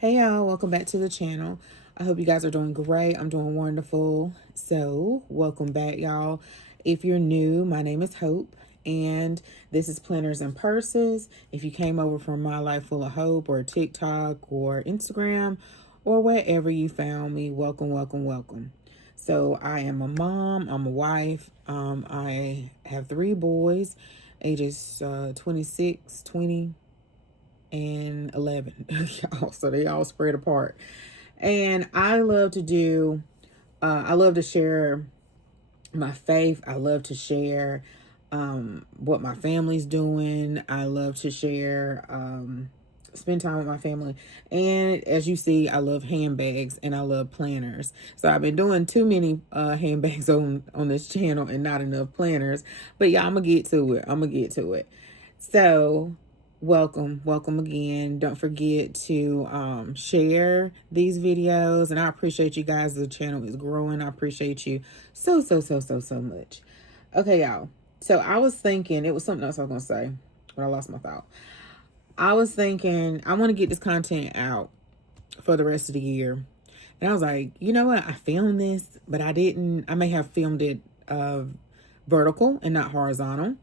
Hey y'all, welcome back to the channel. I hope you guys are doing great. I'm doing wonderful. So, welcome back, y'all. If you're new, my name is Hope, and this is Planners and Purses. If you came over from My Life Full of Hope or TikTok or Instagram or wherever you found me, welcome, welcome, welcome. So, I am a mom, I'm a wife. I have 3 boys, ages 26, 20, and 11. Y'all, so they all spread apart. And I love to share my faith. I love to share what my family's doing. I love to share, spend time with my family. And as you see, I love handbags and I love planners. So I've been doing too many handbags on this channel and not enough planners. But yeah, I'm going to get to it. So welcome again. Don't forget to share these videos, and I appreciate you guys. The channel is growing. I appreciate you so much. Okay, y'all, so I was thinking, it was something else I was gonna say, but I lost my thought. I was thinking I want to get this content out for the rest of the year, and I was like, you know what, I filmed this, but I may have filmed it vertical and not horizontal.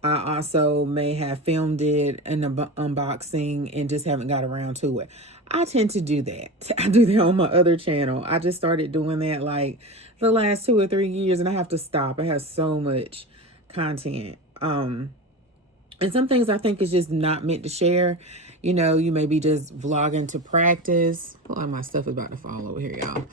I also may have filmed it in the unboxing and just haven't got around to it. I tend to do that. I do that on my other channel. I just started doing that like the last 2 or 3 years, and I have to stop. I have so much content. And some things I think is just not meant to share. You know, you may be just vlogging to practice. Well, my stuff is about to fall over here, y'all.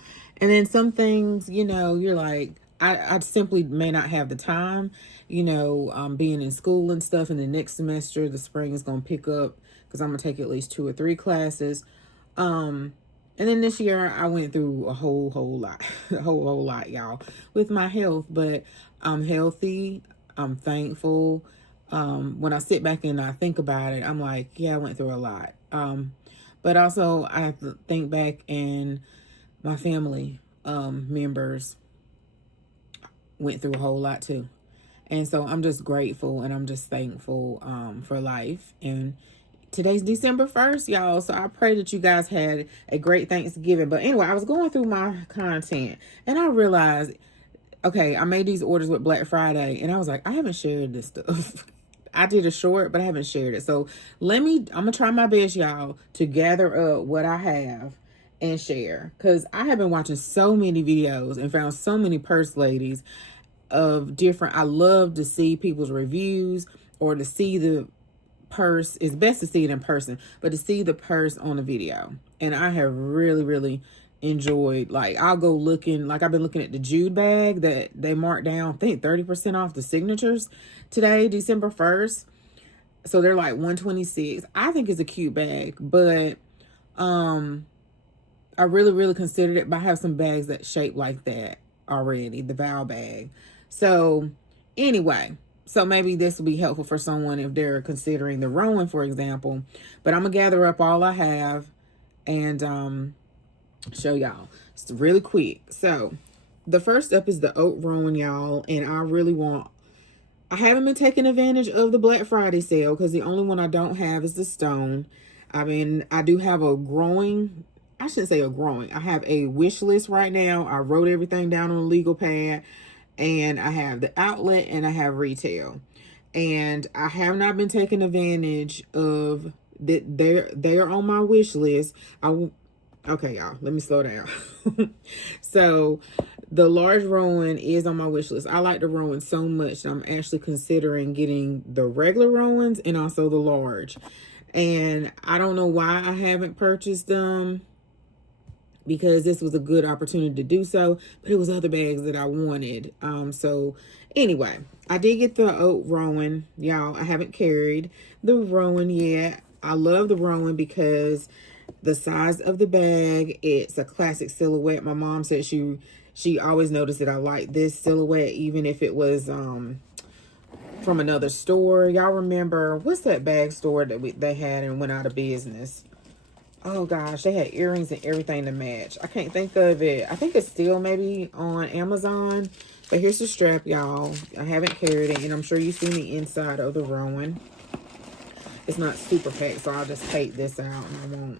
And then some things, you know, you're like, I simply may not have the time, you know, being in school and stuff. And the next semester, the spring is going to pick up because I'm going to take at least 2 or 3 classes. And then this year I went through a whole lot, a whole lot, y'all, with my health. But I'm healthy. I'm thankful. When I sit back and I think about it, I'm like, yeah, I went through a lot. But also I have to think back, and my family members went through a whole lot too. And so I'm just grateful and I'm just thankful for life. And today's December 1st, y'all. So I pray that you guys had a great Thanksgiving. But anyway, I was going through my content and I realized, okay, I made these orders with Black Friday, and I was like, I haven't shared this stuff. I did a short, but I haven't shared it. So I'm going to try my best, y'all, to gather up what I have and share. Because I have been watching so many videos and found so many purse ladies of different. I love to see people's reviews or to see the purse. It's best to see it in person, but to see the purse on a video. And I have really enjoyed, like, I'll go looking, like I've been looking at the Jude bag that they marked down, I think 30% off the signatures today, December 1st. So they're like 126. I think it's a cute bag, but I really considered it, but I have some bags that shape like that already, the Val bag. So anyway, so maybe this will be helpful for someone if they're considering the Rowan, for example. But I'm gonna gather up all I have and show y'all. It's really quick. So the first up is the oat Rowan, y'all, and I haven't been taking advantage of the Black Friday sale because the only one I don't have is the stone. I mean, I do have I shouldn't say a growing. I have a wish list right now. I wrote everything down on a legal pad, and I have the outlet and I have retail. And I have not been taking advantage of that. They're on my wish list. Okay, y'all, let me slow down. So the large Rowan is on my wish list. I like the Rowan so much that I'm actually considering getting the regular Rowans and also the large. And I don't know why I haven't purchased them, because this was a good opportunity to do so, but it was other bags that I wanted. So anyway, I did get the oat Rowan, y'all. I haven't carried the Rowan yet. I love the Rowan because the size of the bag, it's a classic silhouette. My mom said she always noticed that I like this silhouette, even if it was from another store. Y'all remember, what's that bag store that they had and went out of business? Oh gosh, they had earrings and everything to match. I can't think of it. I think it's still maybe on Amazon. But here's the strap, y'all. I haven't carried it, and I'm sure you've seen the inside of the Rowan. It's not super packed, so I'll just take this out and I won't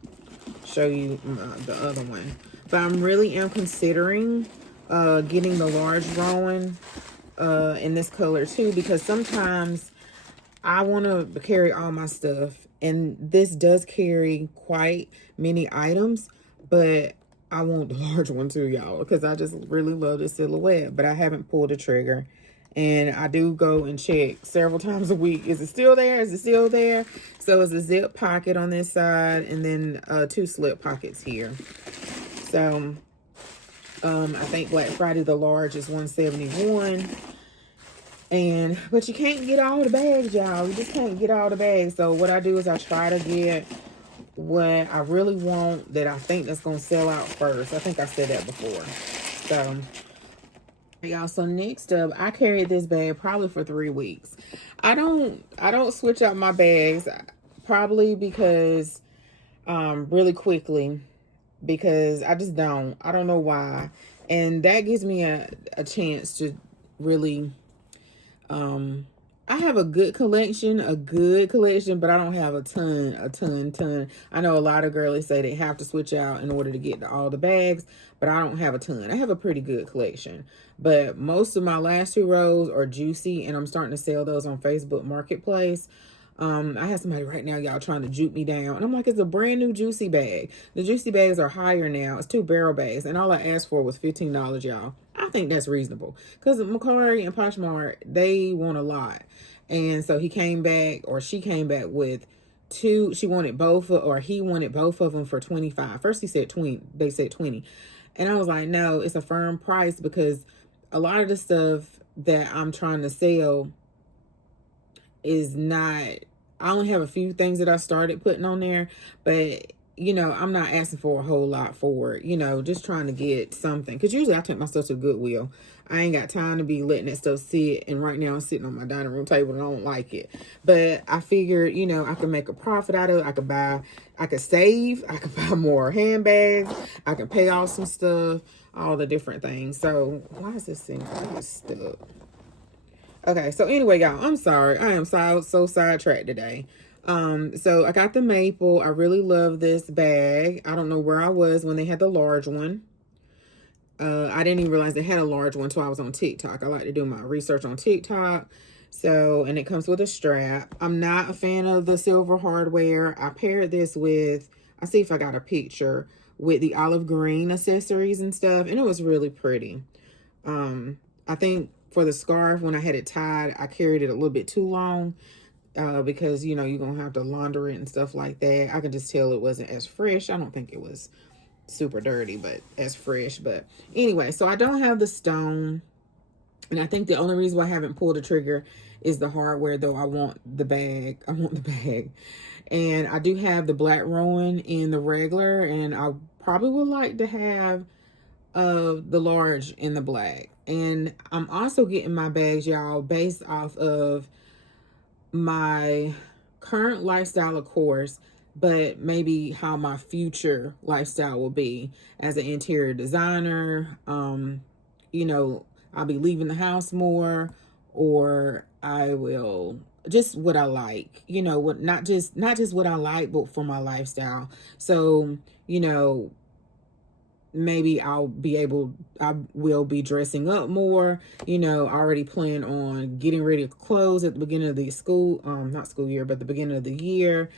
show you the other one. But I'm really am considering getting the large Rowan in this color too, because sometimes I want to carry all my stuff, and this does carry quite many items, but I want the large one too, y'all, because I just really love the silhouette, but I haven't pulled the trigger. And I do go and check several times a week. Is it still there? Is it still there? So it's a zip pocket on this side, and then 2 slip pockets here. So I think Black Friday the large is $171. But you can't get all the bags, y'all. You just can't get all the bags. So what I do is I try to get what I really want that I think that's gonna sell out first. I think I said that before. So y'all, so next up, I carried this bag probably for 3 weeks. I don't switch out my bags, probably because really quickly, because I just don't. I don't know why. And that gives me a chance to really I have a good collection, but I don't have a ton. I know a lot of girlies say they have to switch out in order to get to all the bags, but I don't have a ton. I have a pretty good collection, but most of my last 2 rows are juicy, and I'm starting to sell those on Facebook Marketplace. I have somebody right now, y'all, trying to juke me down, and I'm like, it's a brand new juicy bag. The juicy bags are higher now. It's 2 barrel bags, and all I asked for was $15, y'all. I think that's reasonable, because Macari and Poshmark, they want a lot. And so he came back, or she came back with 2. She wanted both, or he wanted both of them for 25. First he said 20, they said 20. And I was like, no, it's a firm price, because a lot of the stuff that I'm trying to sell is not, I only have a few things that I started putting on there, but you know, I'm not asking for a whole lot for it, you know, just trying to get something. Because usually I take my stuff to Goodwill. I ain't got time to be letting that stuff sit. And right now I'm sitting on my dining room table and I don't like it. But I figured, you know, I could make a profit out of it. I could save. I could buy more handbags. I can pay off some stuff, all the different things. So why is this thing stuck? Okay, so anyway, y'all, I'm sorry. I am so sidetracked today. So I got the maple. I really love this bag. I don't know where I was when they had the large one. I didn't even realize they had a large one until I was on TikTok. I like to do my research on TikTok. So, and it comes with a strap. I'm not a fan of the silver hardware. I paired this with, I'll see if I got a picture, with the olive green accessories and stuff. And it was really pretty. I think for the scarf, when I had it tied, I carried it a little bit too long. Because, you know, you're going to have to launder it and stuff like that. I could just tell it wasn't as fresh. I don't think it was super dirty, but as fresh. But anyway, so I don't have the stone. And I think the only reason why I haven't pulled the trigger is the hardware, though. I want the bag. And I do have the black Rowan in the regular. And I probably would like to have the large in the black. And I'm also getting my bags, y'all, based off of my current lifestyle, of course, but maybe how my future lifestyle will be as an interior designer. You know, I'll be leaving the house more, or I will just what I like, you know, what not just what I like, but for my lifestyle. So, you know, maybe I will be dressing up more, you know, already plan on getting ready to close at the beginning of the not school year, but the beginning of the year,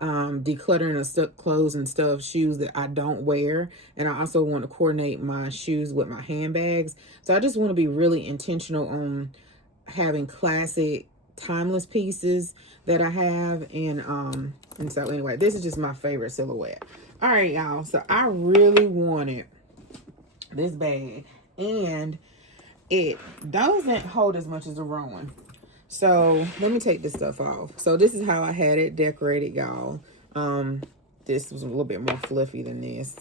decluttering the stuff, clothes and stuff, shoes that I don't wear. And I also want to coordinate my shoes with my handbags. So I just want to be really intentional on having classic, timeless pieces that I have. And so anyway, this is just my favorite silhouette. All right, y'all. So I really wanted this bag, and it doesn't hold as much as the Rowan. So let me take this stuff off. So this is how I had it decorated, y'all. This was a little bit more fluffy than this.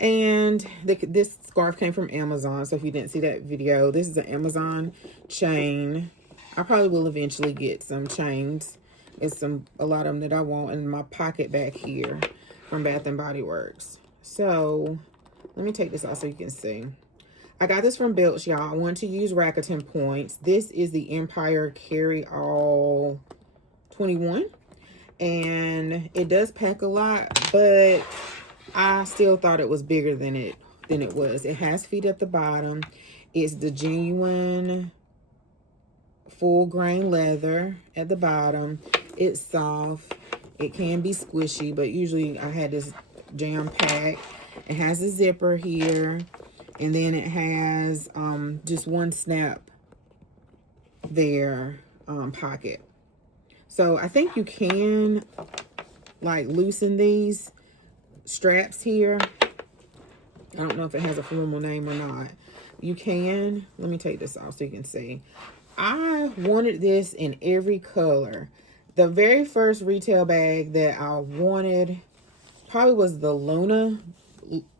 And this scarf came from Amazon. So if you didn't see that video, this is an Amazon chain. I probably will eventually get some chains. It's a lot of them that I want in my pocket back here from Bath and Body Works. So let me take this off so you can see. I got this from Belch, y'all. I want to use Rakuten points. This is the Empire Carry All 21. And it does pack a lot, but I still thought it was bigger than it was. It has feet at the bottom. It's the genuine full grain leather at the bottom. It's soft. It can be squishy, but usually I had this jam pack. It has a zipper here, and then it has just one snap there pocket. So I think you can like loosen these straps here. I don't know if it has a formal name or not. You can. Let me take this off so you can see. I wanted this in every color. The very first retail bag that I wanted probably was the Luna.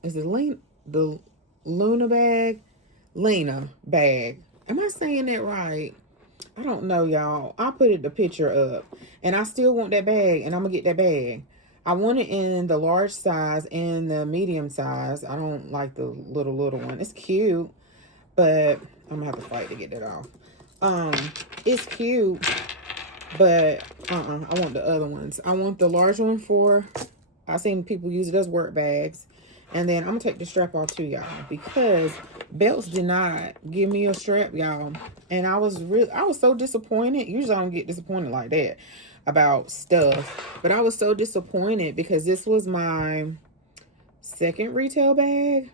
Is it Lena? The Luna bag? Lena bag. Am I saying that right? I don't know, y'all. I'll put the picture up. And I still want that bag, and I'm going to get that bag. I want it in the large size and the medium size. I don't like the little one. It's cute, but I'm going to have to fight to get that off. It's cute, but I want the other ones. I want the large one for, I've seen people use it as work bags. And then I'm gonna take the strap off too, y'all, because belts did not give me a strap, y'all. And I was so disappointed. Usually I don't get disappointed like that about stuff, but I was so disappointed because this was my second retail bag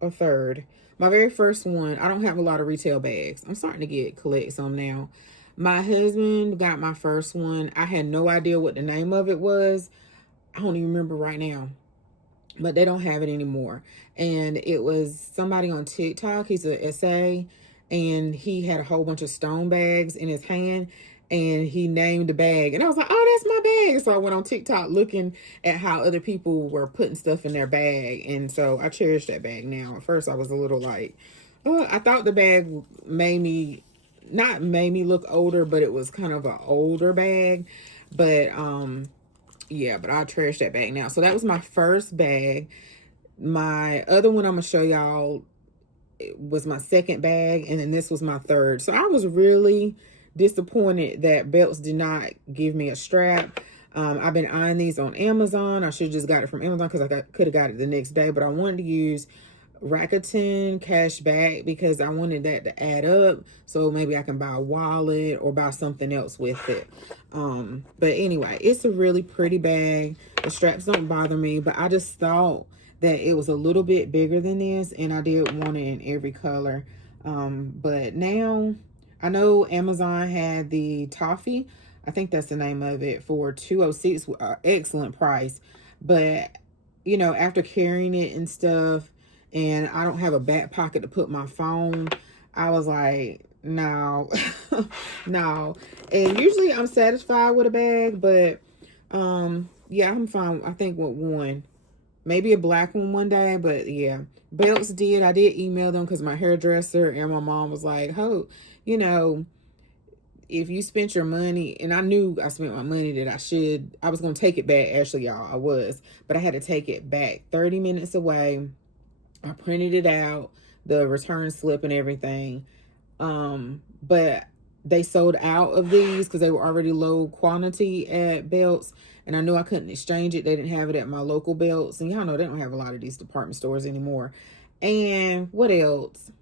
or third. My very first one. I don't have a lot of retail bags. I'm starting to collect some now. My husband got my first one. I had no idea what the name of it was. I don't even remember right now, but they don't have it anymore. And it was somebody on TikTok. He's an essay, and he had a whole bunch of stone bags in his hand, and he named the bag. And I was like, oh, that's my bag. So I went on TikTok looking at how other people were putting stuff in their bag. And so I cherish that bag now. At first I was a little like, oh, I thought the bag not made me look older, but it was kind of an older bag. But yeah, but I trash that bag now. So that was my first bag. My other one I'm gonna show y'all was my second bag, and then this was my third. So I was really disappointed that belts did not give me a strap. I've been eyeing these on Amazon. I should have just got it from Amazon because I could have got it the next day, but I wanted to use Rakuten cash back because I wanted that to add up, so maybe I can buy a wallet or buy something else with it. But anyway, it's a really pretty bag. The straps don't bother me, but I just thought that it was a little bit bigger than this, and I did want it in every color. But now I know Amazon had the toffee, I think that's the name of it, for $206, excellent price. But you know, after carrying it and stuff, and I don't have a back pocket to put my phone, I was like, no. No. And usually I'm satisfied with a bag, but yeah, I'm fine, I think, with one. Maybe a black one day, but yeah. Belts did. I did email them because my hairdresser and my mom was like, oh, you know, if you spent your money, and I knew I spent my money that I was going to take it back. Actually, y'all, I was, but I had to take it back 30 minutes away. I printed it out, the return slip and everything. But they sold out of these because they were already low quantity at Belts, and I knew I couldn't exchange it. They didn't have it at my local Belts, and y'all know they don't have a lot of these department stores anymore. And what else?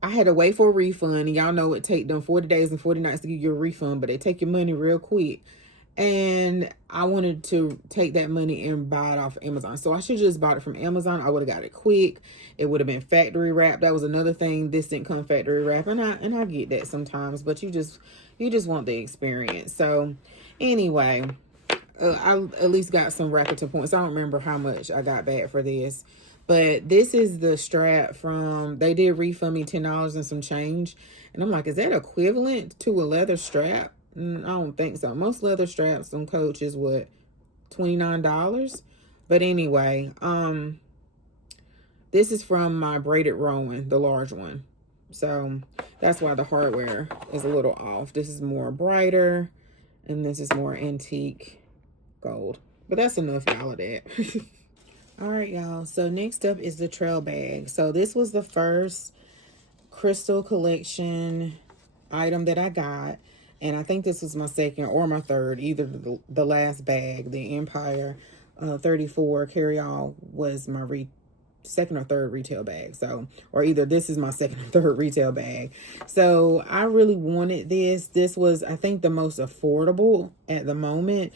I had to wait for a refund, and y'all know it take them 40 days and 40 nights to give you a refund, but they take your money real quick. And I wanted to take that money and buy it off Amazon. So I should have just bought it from Amazon. I would have got it quick. It would have been factory wrapped. That was another thing. This didn't come factory wrap. And I get that sometimes, but you just want the experience. So anyway, I at least got some Rakuten points. I don't remember how much I got back for this. But this is the strap from, they did refund me $10 and some change. And I'm like, is that equivalent to a leather strap? I don't think so. Most leather straps on Coach is what, $29? But anyway, this is from my braided Rowan, the large one. So that's why the hardware is a little off. This is more brighter, and this is more antique gold. But that's enough, y'all, of that. All right, y'all. So next up is the trail bag. So this was the first crystal collection item that I got. And I think this was my second or my third, either the last bag, the Empire 34 carry-all was my second or third retail bag. So, or either this is my second or third retail bag. So I really wanted this. This was, I think, the most affordable at the moment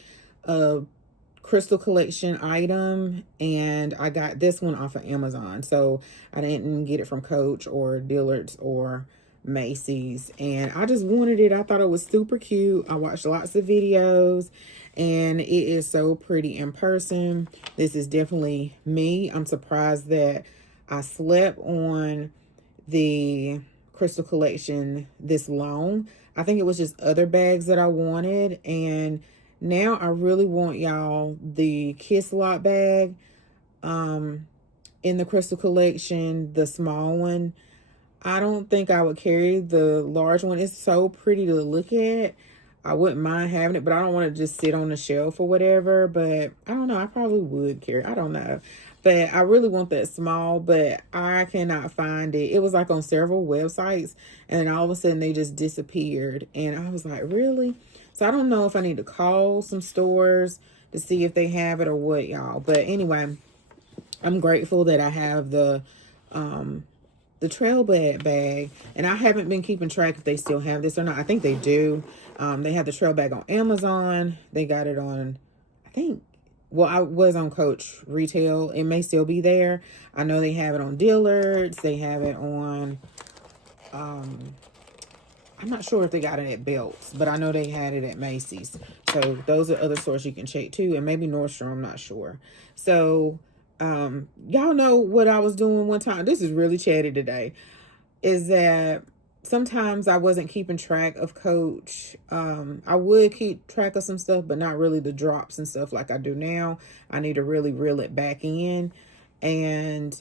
crystal collection item, and I got this one off of Amazon. So I didn't get it from Coach or Dillard's or Macy's, and I just wanted it. I thought it was super cute. I watched lots of videos, and it is so pretty in person. This is definitely me. I'm surprised that I slept on the crystal collection this long. I think it was just other bags that I wanted, and now I really want y'all the Kiss Lot bag in the crystal collection, the small one. I don't think I would carry the large one. It's so pretty to look at. I wouldn't mind having it, but I don't want to just sit on the shelf or whatever. But I don't know. I probably would carry. I don't know. But I really want that small, but I cannot find it. It was like on several websites, and then all of a sudden they just disappeared. And I was like, really? So I don't know if I need to call some stores to see if they have it or what, y'all. But anyway, I'm grateful that I have the trail bag, and I haven't been keeping track if they still have this or not. I think they do. They have the trail bag on Amazon. They got it on, I think, well, I was on Coach Retail. It may still be there. I know they have it on Dillard's. They have it on, I'm not sure if they got it at Belts, but I know they had it at Macy's. So those are other stores you can check too, and maybe Nordstrom, I'm not sure. So y'all know what I was doing one time. This is really chatty today. Is that sometimes I wasn't keeping track of Coach. I would keep track of some stuff, but not really the drops and stuff like I do now. I need to really reel it back in. And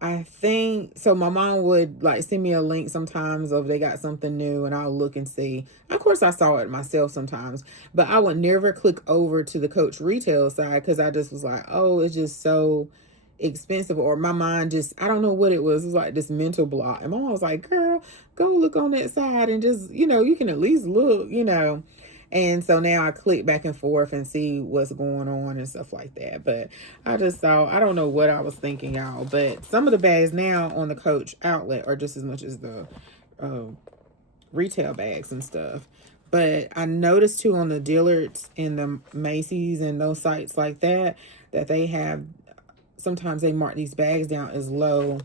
I think, so my mom would like send me a link sometimes of they got something new, and I'll look and see. Of course, I saw it myself sometimes, but I would never click over to the Coach retail side because I just was like, oh, it's just so expensive, or my mind just, I don't know what it was. It was like this mental block. And my mom was like, girl, go look on that side and just, you can at least look, And so now I click back and forth and see what's going on and stuff like that. But I just saw, I don't know what I was thinking, y'all. But some of the bags now on the Coach outlet are just as much as the retail bags and stuff. But I noticed too on the Dillard's and the Macy's and those sites like that, that they have, sometimes they mark these bags down as low,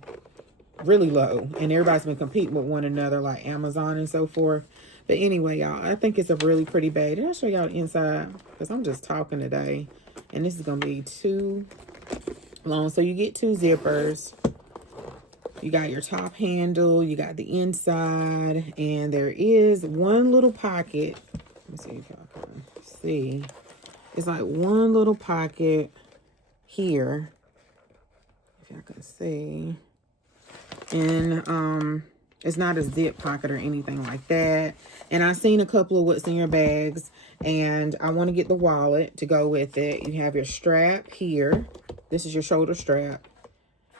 really low. And everybody's been competing with one another like Amazon and so forth. But anyway, y'all, I think it's a really pretty bag. Did I show y'all the inside? Because I'm just talking today. And this is going to be too long. So you get two zippers. You got your top handle. You got the inside. And there is one little pocket. Let me see if y'all can see. It's like one little pocket here. If y'all can see. And it's not a zip pocket or anything like that. And I've seen a couple of what's in your bags, and I want to get the wallet to go with it. You have your strap here. This is your shoulder strap.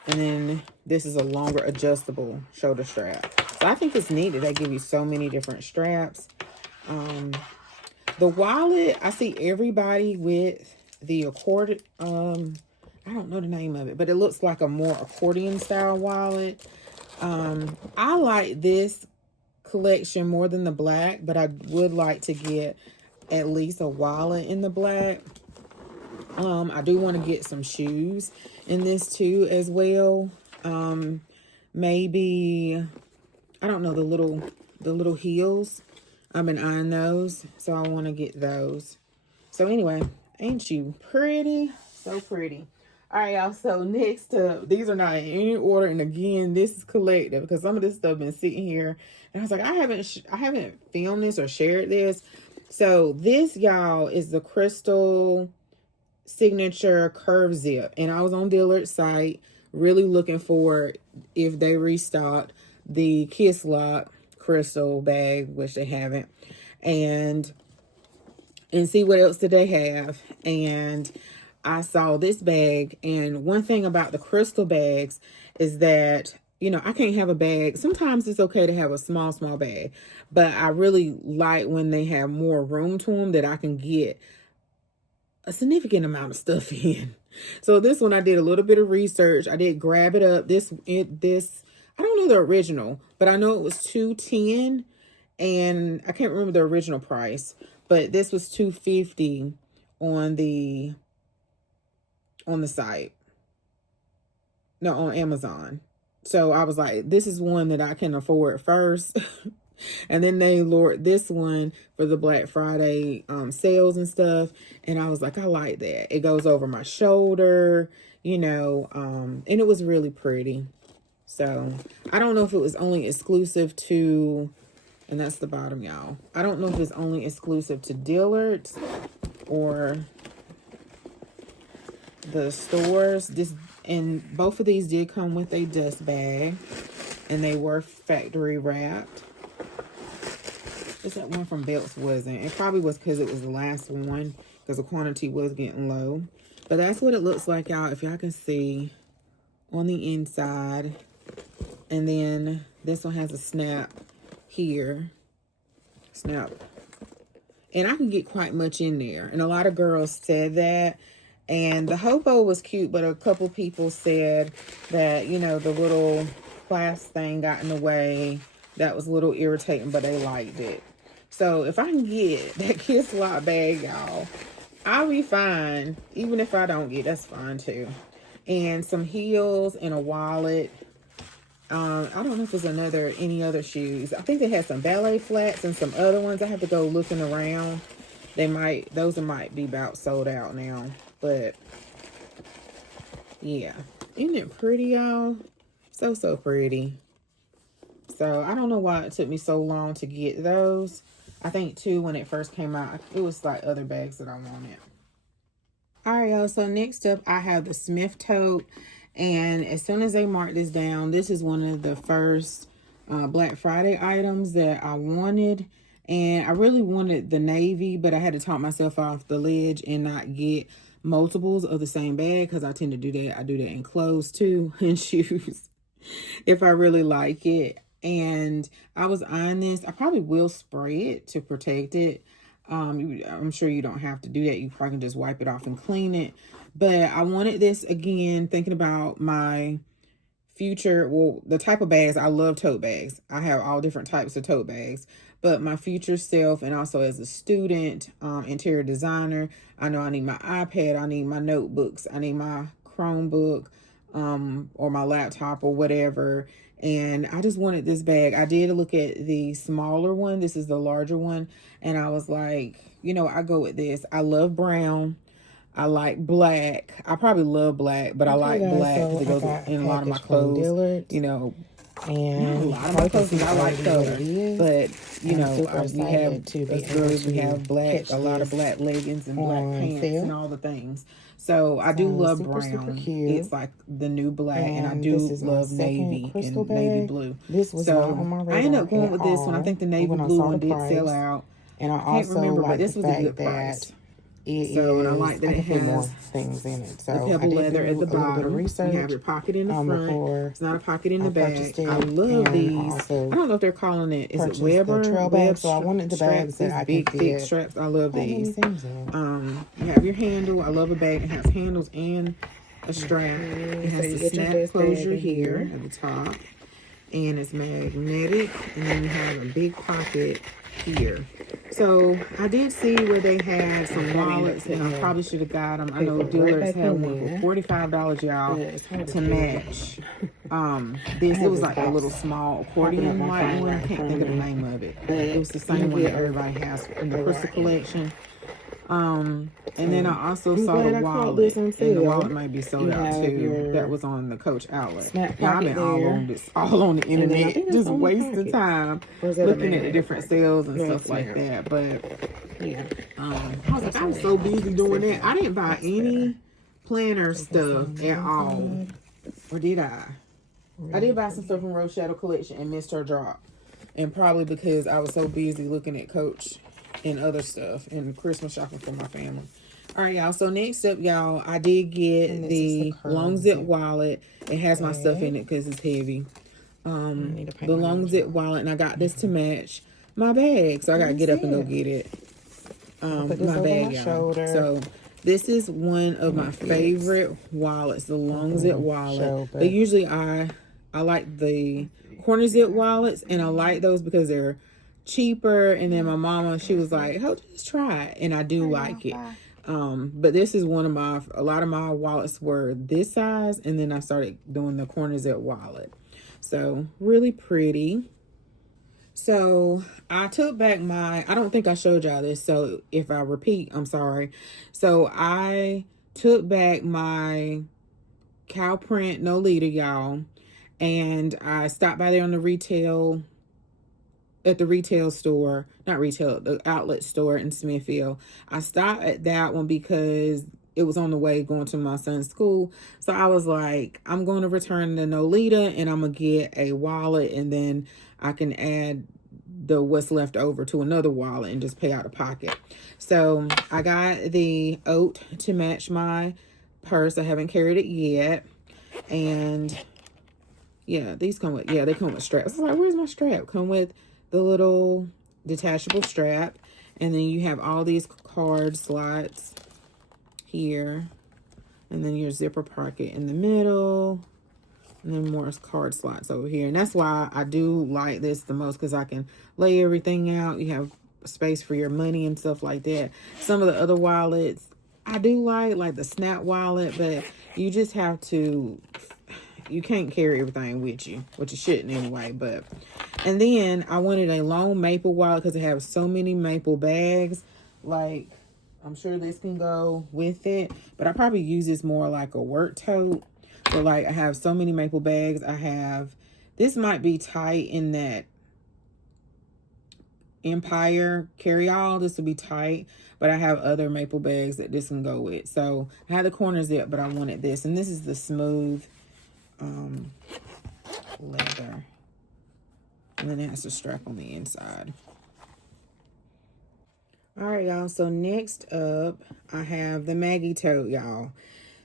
And then this is a longer adjustable shoulder strap. So I think it's neat that they give you so many different straps. The wallet, I see everybody with the accordion. I don't know the name of it, but it looks like a more accordion style wallet. I like this collection more than the black, but I would like to get at least a wallet in the black. I do want to get some shoes in this too as well. Maybe, I don't know, the little heels. I've been eyeing those, so I want to get those. So anyway, ain't you pretty? So pretty. All right, y'all. So next up, these are not in any order, and again, this is collective because some of this stuff been sitting here, and I was like, I haven't filmed this or shared this. So this, y'all, is the Crystal Signature Curve Zip, and I was on Dillard's site, really looking for if they restocked the Kiss Lock Crystal bag, which they haven't, and see what else did they have. And I saw this bag, and one thing about the crystal bags is that you know, I can't have a bag. Sometimes it's okay to have a small, small bag, but I really like when they have more room to them that I can get a significant amount of stuff in. So this one I did a little bit of research. I did grab it up. This I don't know the original, but I know it was $210, and I can't remember the original price, but this was $250 on the site. No, on Amazon. So I was like, this is one that I can afford first. And then they lured this one for the Black Friday sales and stuff. And I was like, I like that. It goes over my shoulder, you know, and it was really pretty. So I don't know if it was only exclusive to, and that's the bottom, y'all. I don't know if it's only exclusive to Dillard's or the stores. And both of these did come with a dust bag, and they were factory wrapped. This that one from Belts wasn't. It probably was because it was the last one, because the quantity was getting low. But that's what it looks like, y'all, if y'all can see on the inside. And then this one has a snap here. Snap. And I can get quite much in there. And a lot of girls said that. And the hobo was cute, but a couple people said that, you know, the little class thing got in the way. That was a little irritating, but they liked it. So if I can get that Kiss Lot bag, y'all, I'll be fine. Even if I don't get, that's fine too. And some heels and a wallet. I don't know if there's any other shoes. I think they had some ballet flats and some other ones. I have to go looking around. Those might be about sold out now. But yeah, isn't it pretty, y'all? So, so pretty. So I don't know why it took me so long to get those. I think too, when it first came out, it was like other bags that I wanted. All right, y'all. So next up, I have the Smith tote. And as soon as they marked this down, this is one of the first Black Friday items that I wanted. And I really wanted the navy, but I had to talk myself off the ledge and not get multiples of the same bag, because I tend to do that. I do that in clothes too, and shoes, if I really like it. And I was eyeing this. I probably will spray it to protect it. I'm sure you don't have to do that. You probably can just wipe it off and clean it. But I wanted this, again, thinking about my future, well, the type of bags. I love tote bags. I have all different types of tote bags. But my future self, and also as a student, interior designer, I know I need my iPad, I need my notebooks, I need my Chromebook, or my laptop or whatever. And I just wanted this bag. I did look at the smaller one. This is the larger one. And I was like, you know, I go with this. I love brown. I like black. I probably love black, but I like black because it goes in a lot of my clothes. You know, and a lot of my clothes, I like color, but you know, we have black, a lot of black leggings and black pants and all the things. So I do love brown. It's like the new black, and I do love navy and navy blue. So I ended up going with this one. I think the navy blue one did sell out. And I can't remember, but this was a good price. And I like that it has more things in it. So the pebble leather at the bottom. You have your pocket in the front. It's not a pocket in the back. I love these. I don't know if they're calling it. Is it Weber? So I wanted the bags that I big thick straps. I love these. You have your handle. I love a bag that has handles and a strap. It has the snap closure here at the top, and it's magnetic. And then you have a big pocket here. So I did see where they had some wallets, and I probably should have got them. I know Dillard's had one for $45, y'all, to match this. It was like a little small accordion like one. I can't think of the name of it. It was the same one that everybody has in the Crystal collection. And then I also saw the wallet, and the wallet might be sold out too. That was on the Coach outlet. Now I've been all on the internet, just wasting time looking at the different sales and stuff like that. But yeah, I was like, I was so busy doing that. I didn't buy any planner stuff at all, or did I? I did buy some stuff from Rose Shadow Collection and missed her drop, and probably because I was so busy looking at Coach and other stuff and Christmas shopping for my family. All right, y'all. So next up, I did get the long zip wallet. It has my stuff in it because it's heavy. the long zip wallet, and I got this to match my bag. So I gotta get up and go get it. My bag, y'all. So this is one of my favorite wallets, the long zip wallet. But usually I like the corner zip wallets, and I like those because they're cheaper. And then my mama, she was like, "Oh, just try it," and I do like it. But this is a lot of my wallets were this size, and then I started doing the corner zip wallet. So really pretty. So I took back I don't think I showed y'all this, so if I repeat, I'm sorry. So I took back my cow print no leader, y'all, and I stopped by there on the retail store, not retail, the outlet store in Smithfield. I stopped at that one because it was on the way going to my son's school. So I was like, I'm going to return the Nolita, and I'm going to get a wallet, and then I can add the what's left over to another wallet and just pay out of pocket. So I got the oat to match my purse. I haven't carried it yet. And yeah, they come with straps. I was like, where's my strap? Come with the little detachable strap. And then you have all these card slots here. And then your zipper pocket in the middle. And then more card slots over here. And that's why I do like this the most, because I can lay everything out. You have space for your money and stuff like that. Some of the other wallets I do like the Snap wallet, but you just have to, you can't carry everything with you, which you shouldn't anyway. But, and then I wanted a long maple wallet because it has so many maple bags. Like, I'm sure this can go with it, but I probably use this more like a work tote. So like I have so many maple bags. This might be tight in that Empire carry-all. This will be tight, but I have other maple bags that this can go with. So I had the corner zip, but I wanted this. And this is the smooth leather. And then it has a strap on the inside. All right, y'all. So next up, I have the Maggie tote, y'all.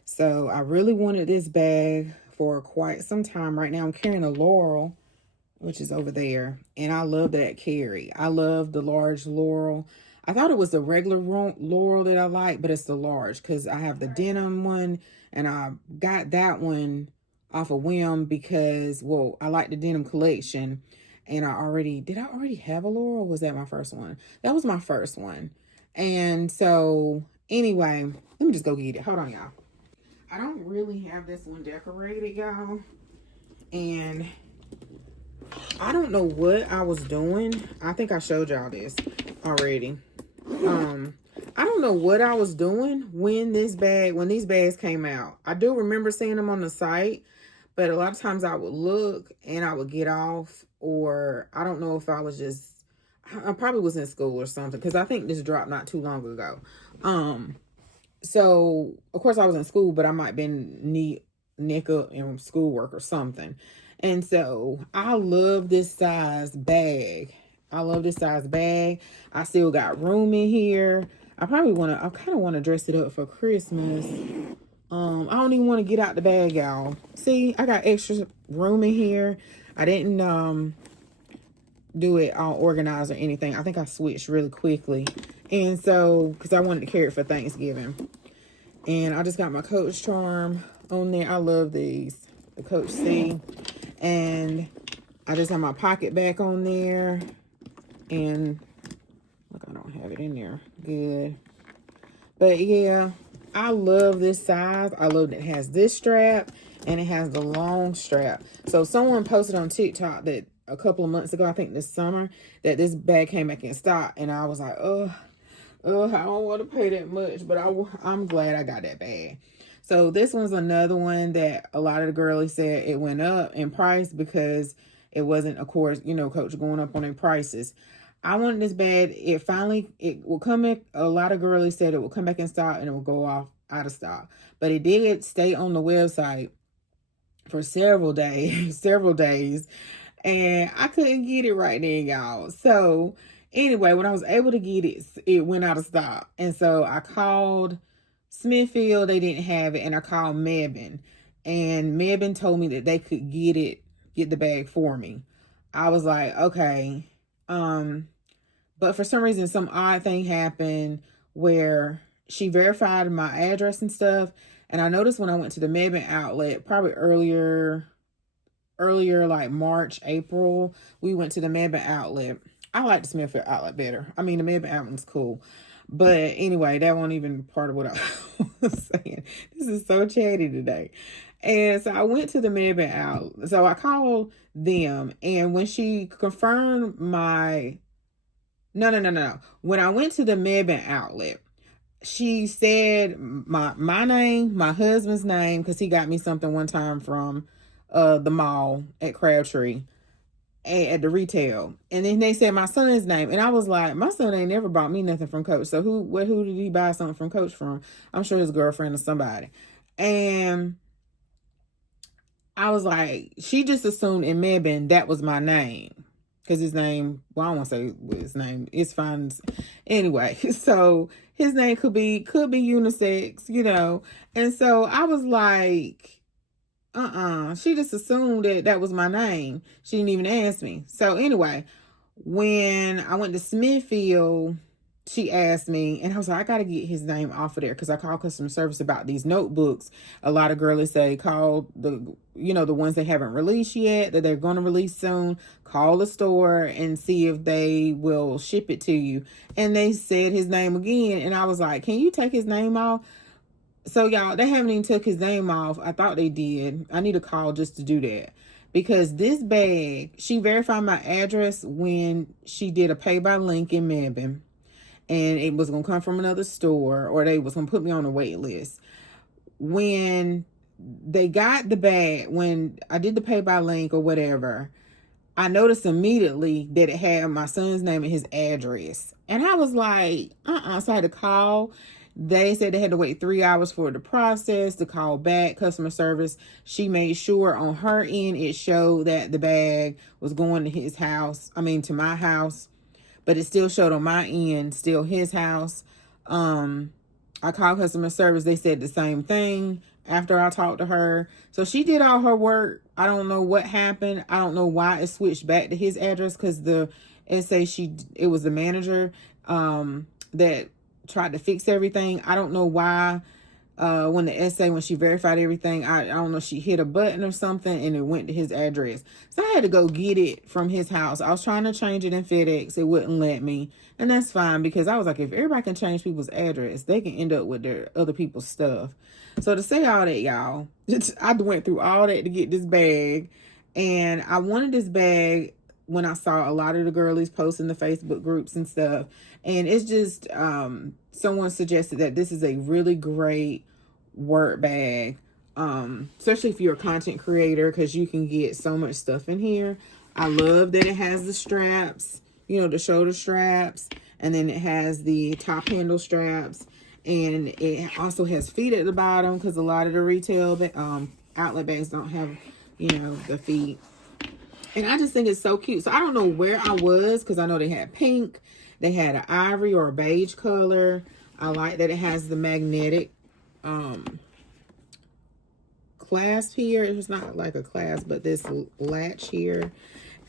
So I really wanted this bag for quite some time. Right now I'm carrying a Laurel, which is over there. And I love that carry. I love the large Laurel. I thought it was the regular Laurel that I like, but it's the large because I have the denim one. And I got that one off a whim because, well, I like the denim collection. And did I already have a Laurel? Or was that my first one? That was my first one. And so anyway, let me just go get it. Hold on, y'all. I don't really have this one decorated, y'all. And I don't know what I was doing. I think I showed y'all this already. I don't know what I was doing when these bags came out. I do remember seeing them on the site, but a lot of times I would look and I would get off, or I don't know if I probably was in school or something, because I think this dropped not too long ago. So, of course, I was in school, but I might have been nickel in schoolwork or something. And so, I love this size bag. I still got room in here. I kind of want to dress it up for Christmas. I don't even want to get out the bag, y'all. See, I got extra room in here. I didn't do it all organized or anything. I think I switched really quickly. And so, because I wanted to carry it for Thanksgiving. And I just got my Coach charm on there. I love these. The Coach C. And I just have my pocket back on there. And, look, I don't have it in there. Good. But, yeah, I love this size. I love that it has this strap. And it has the long strap. So, someone posted on TikTok that a couple of months ago, I think this summer, that this bag came back in stock. And I was like, I don't want to pay that much, but I'm glad I got that bag. So this one's another one that a lot of the girlies said it went up in price because it wasn't, of course, Coach going up on their prices. I wanted this bag. It will come in. A lot of girlies said it will come back in stock and it will go out of stock. But it did stay on the website for several days. And I couldn't get it right then, y'all. So anyway, when I was able to get it, it went out of stock. And so I called Smithfield. They didn't have it. And I called Mebane. And Mebane told me that they could get it get the bag for me. I was like, okay. But for some reason, some odd thing happened where she verified my address and stuff. And I noticed when I went to the Medben outlet, probably earlier, like March, April, we went to the Medben outlet. I like the Smithfield outlet better. I mean, the Medben outlet's cool. But anyway, that wasn't even part of what I was saying. This is so chatty today. And so I went to the Medben outlet. So I called them. And when she confirmed my... No. When I went to the Medben outlet, she said my name, my husband's name, because he got me something one time from the mall at Crabtree at the retail. And then they said my son's name. And I was like, my son ain't never bought me nothing from Coach. So who did he buy something from Coach from? I'm sure his girlfriend or somebody. And I was like, she just assumed in Medben that was my name. Because his name, well, I don't want to say his name. It's fine. Anyway, so his name could be unisex, you know. And so I was like, she just assumed that was my name. She didn't even ask me. So anyway, when I went to Smithfield, she asked me, and I was like, I got to get his name off of there, because I called customer service about these notebooks. A lot of girlies say call the ones they haven't released yet, that they're going to release soon. Call the store and see if they will ship it to you. And they said his name again, and I was like, can you take his name off? So y'all, they haven't even took his name off. I thought they did. I need a call just to do that. Because this bag, she verified my address when she did a pay by link in Medben. And it was going to come from another store, or they was going to put me on a wait list. When they got the bag, when I did the pay by link or whatever, I noticed immediately that it had my son's name and his address. And I was like, So I had to call. They said they had to wait 3 hours for the process to call back customer service. She made sure on her end it showed that the bag was going to his house. I mean, to my house. But it still showed on my end, still his house. I called customer service. They said the same thing after I talked to her. So she did all her work. I don't know what happened. I don't know why it switched back to his address, because it was the manager that tried to fix everything. I don't know why. When she verified everything, I don't know, she hit a button or something and it went to his address. So I had to go get it from his house. I was trying to change it in FedEx. It wouldn't let me. And that's fine, because I was like, if everybody can change people's address, they can end up with their other people's stuff. So to say all that, y'all, I went through all that to get this bag. And I wanted this bag when I saw a lot of the girlies posting the Facebook groups and stuff. And it's just, someone suggested that this is a really great work bag, especially if you're a content creator, because you can get so much stuff in here. I love that it has the straps, the shoulder straps, and then it has the top handle straps, and it also has feet at the bottom, because a lot of the retail outlet bags don't have, the feet. And I just think it's so cute. So I don't know where I was, because I know they had pink, they had an ivory or a beige color. I like that it has the magnetic clasp here. It's not like a clasp, but this latch here.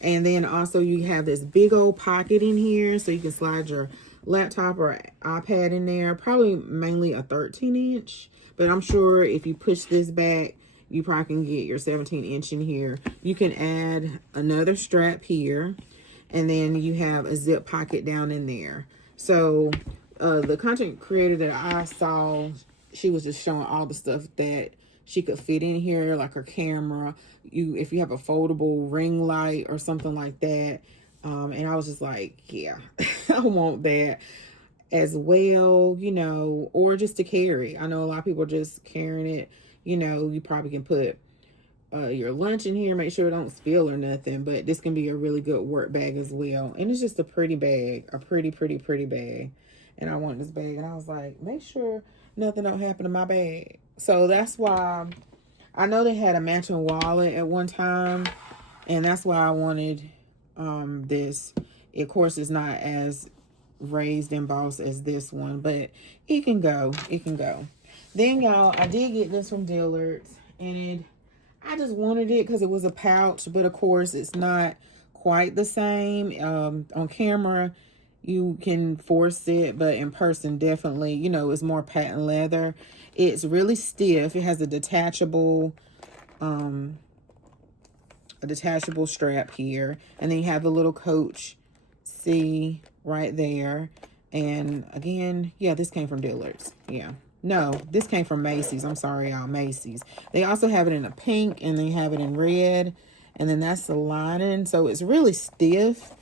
And then also you have this big old pocket in here, so you can slide your laptop or iPad in there. Probably mainly a 13-inch, but I'm sure if you push this back, you probably can get your 17-inch in here. You can add another strap here, and then you have a zip pocket down in there. So the content creator that I saw, she was just showing all the stuff that she could fit in here, like her camera. If you have a foldable ring light or something like that. And I was just like, yeah, I want that as well, or just to carry. I know a lot of people are just carrying it. You probably can put your lunch in here, make sure it don't spill or nothing, but this can be a really good work bag as well. And it's just a pretty bag, a pretty bag. And I want this bag, and I was like, make sure nothing don't happen to my bag. So that's why I know they had a matching wallet at one time, and that's why I wanted this. Of course, it's not as raised and embossed as this one, but it can go. Then, y'all, I did get this from Dillard's, and I just wanted it because it was a pouch, but of course it's not quite the same. On camera, you can force it, but in person, definitely, you know, it's more patent leather. It's really stiff. It has um, a detachable strap here, and then you have the little Coach C right there. And again, yeah, this came from Dillard's. Yeah. No, this came from Macy's. I'm sorry, y'all, Macy's. They also have it in a pink, and they have it in red. And then that's the lining. So it's really stiff.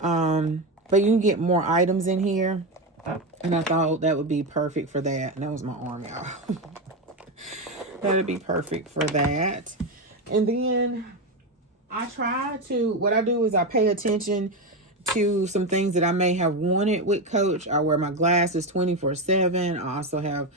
But you can get more items in here. And I thought that would be perfect for that. And that was my arm, y'all. That would be perfect for that. And then what I do is I pay attention to some things that I may have wanted with Coach. I wear my glasses 24/7. I also have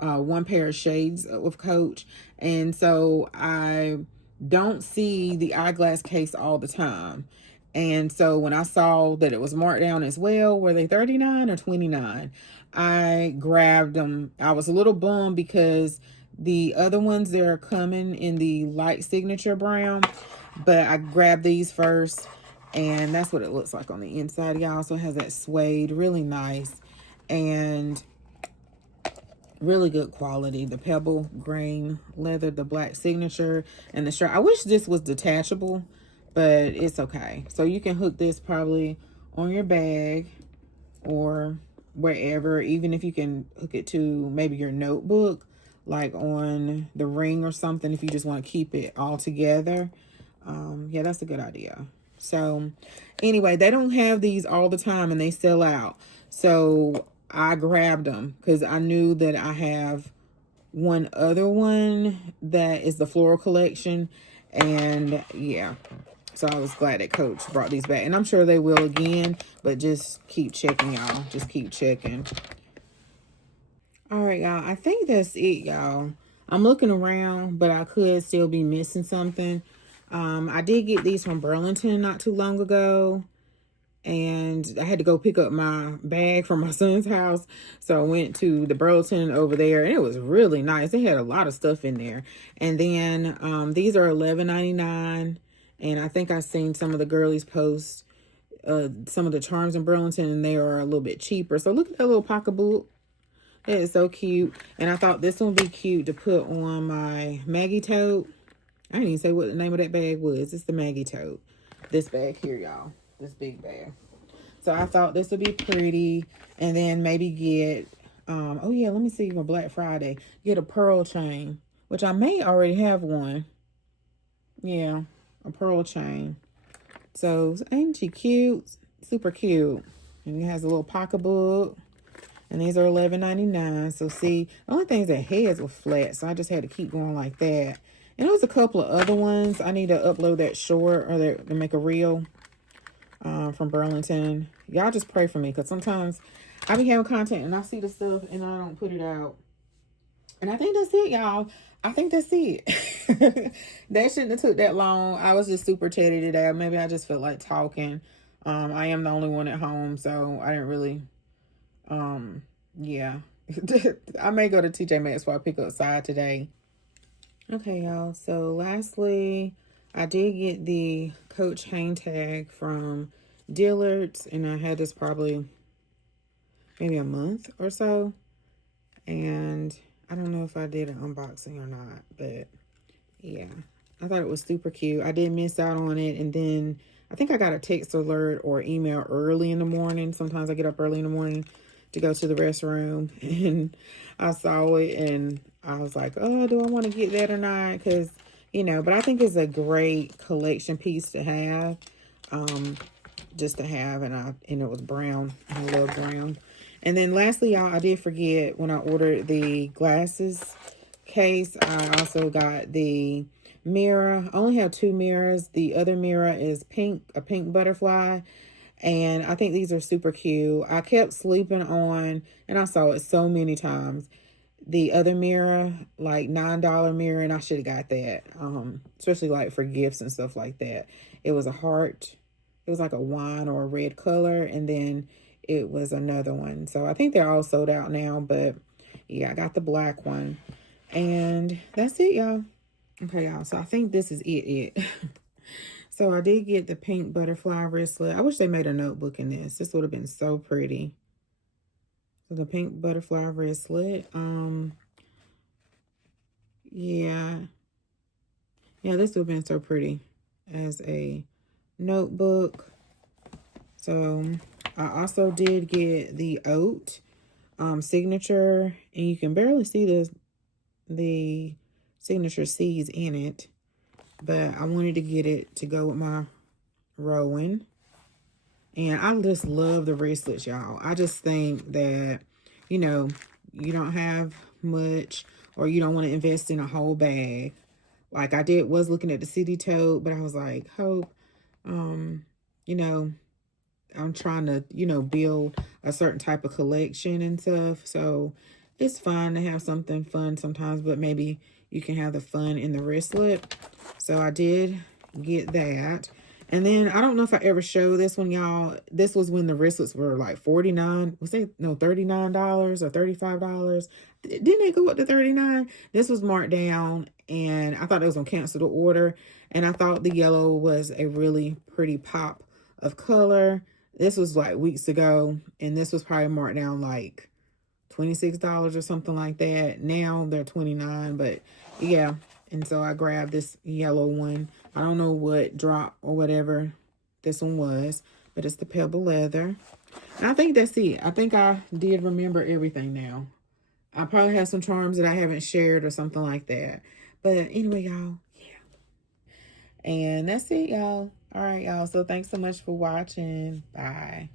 one pair of shades with Coach. And so I don't see the eyeglass case all the time. And so when I saw that it was marked down as well, were they 39 or 29? I grabbed them. I was a little bummed because the other ones, they're coming in the light signature brown, but I grabbed these first, and that's what it looks like on the inside. It also has that suede, really nice and really good quality. The pebble grain leather, the black signature, and the strap. I wish this was detachable, but it's okay. So you can hook this probably on your bag or wherever, even if you can hook it to maybe your notebook, like on the ring or something, if you just want to keep it all together. Yeah, that's a good idea. So anyway, they don't have these all the time and they sell out. So I grabbed them because I knew that I have one other one that is the floral collection. And yeah, so I was glad that Coach brought these back. And I'm sure they will again, but just keep checking, y'all. Just keep checking. All right, y'all. I think that's it, y'all. I'm looking around, but I could still be missing something. I did get these from Burlington not too long ago, and I had to go pick up my bag from my son's house. So I went to the Burlington over there, and it was really nice. They had a lot of stuff in there. And then these are $11.99, and I think I've seen some of the girlies post some of the charms in Burlington, and they are a little bit cheaper. So look at that little pocketbook. That is so cute. And I thought this one would be cute to put on my Maggie tote. I didn't even say what the name of that bag was. It's the Maggie tote. This bag here, y'all. This big bag. So I thought this would be pretty. And then maybe get, oh yeah, let me see for Black Friday. Get a pearl chain, which I may already have one. Yeah, a pearl chain. So ain't she cute? Super cute. And it has a little pocketbook. And these are $11.99. So see, the only things that heads were flat. So I just had to keep going like that. And there was a couple of other ones. I need to upload that short or that to make a reel from Burlington. Y'all just pray for me because sometimes I be having content and I see the stuff and I don't put it out. And I think that's it, y'all. I think that's it. That shouldn't have took that long. I was just super chatty today. Maybe I just felt like talking. I am the only one at home, so I didn't really yeah. I may go to TJ Maxx before I pick up side today. Okay, y'all. So lastly, I did get the Coach hang tag from Dillard's, and I had this probably maybe a month or so. And I don't know if I did an unboxing or not, but yeah. I thought it was super cute. I did miss out on it, and then I think I got a text alert or email early in the morning. Sometimes I get up early in the morning to go to the restroom, and I saw it, and I was like, oh, do I want to get that or not? Because, you know, but I think it's a great collection piece to have, just to have, and it was brown. I love brown. And then lastly, y'all, I did forget when I ordered the glasses case, I also got the mirror. I only have two mirrors. The other mirror is pink, a pink butterfly. And I think these are super cute. I kept sleeping on, and I saw it so many times, the other mirror, like $9 mirror, and I should have got that. Especially like for gifts and stuff like that. It was a heart. It was like a wine or a red color, and then it was another one. So I think they're all sold out now, but yeah, I got the black one. And that's it, y'all. Okay, y'all. So I think this is it. So I did get the pink butterfly wristlet. I wish they made a notebook in this. This would have been so pretty. So the pink butterfly wristlet. Yeah. Yeah, this would have been so pretty as a notebook. So I also did get the oat signature, and you can barely see the signature seeds in it, but I wanted to get it to go with my Rowan. And I just love the wristlets, y'all. I just think that, you know, you don't have much, or you don't want to invest in a whole bag. Like I was looking at the city tote, but I was like, Hope, you know, I'm trying to, build a certain type of collection and stuff. So it's fun to have something fun sometimes, but maybe you can have the fun in the wristlet. So I did get that. And then I don't know if I ever showed this one, y'all. This was when the wristlets were like $39 or $35. Didn't they go up to 39? This was marked down, and I thought it was gonna cancel the order. And I thought the yellow was a really pretty pop of color. This was like weeks ago, and this was probably marked down like $26 or something like that. Now they're 29, but yeah. And so I grabbed this yellow one. I don't know what drop or whatever this one was, but it's the pebble leather. And I think that's it. I think I did remember everything now. I probably have some charms that I haven't shared or something like that. But anyway, y'all, yeah. And that's it, y'all. All right, y'all. So thanks so much for watching. Bye.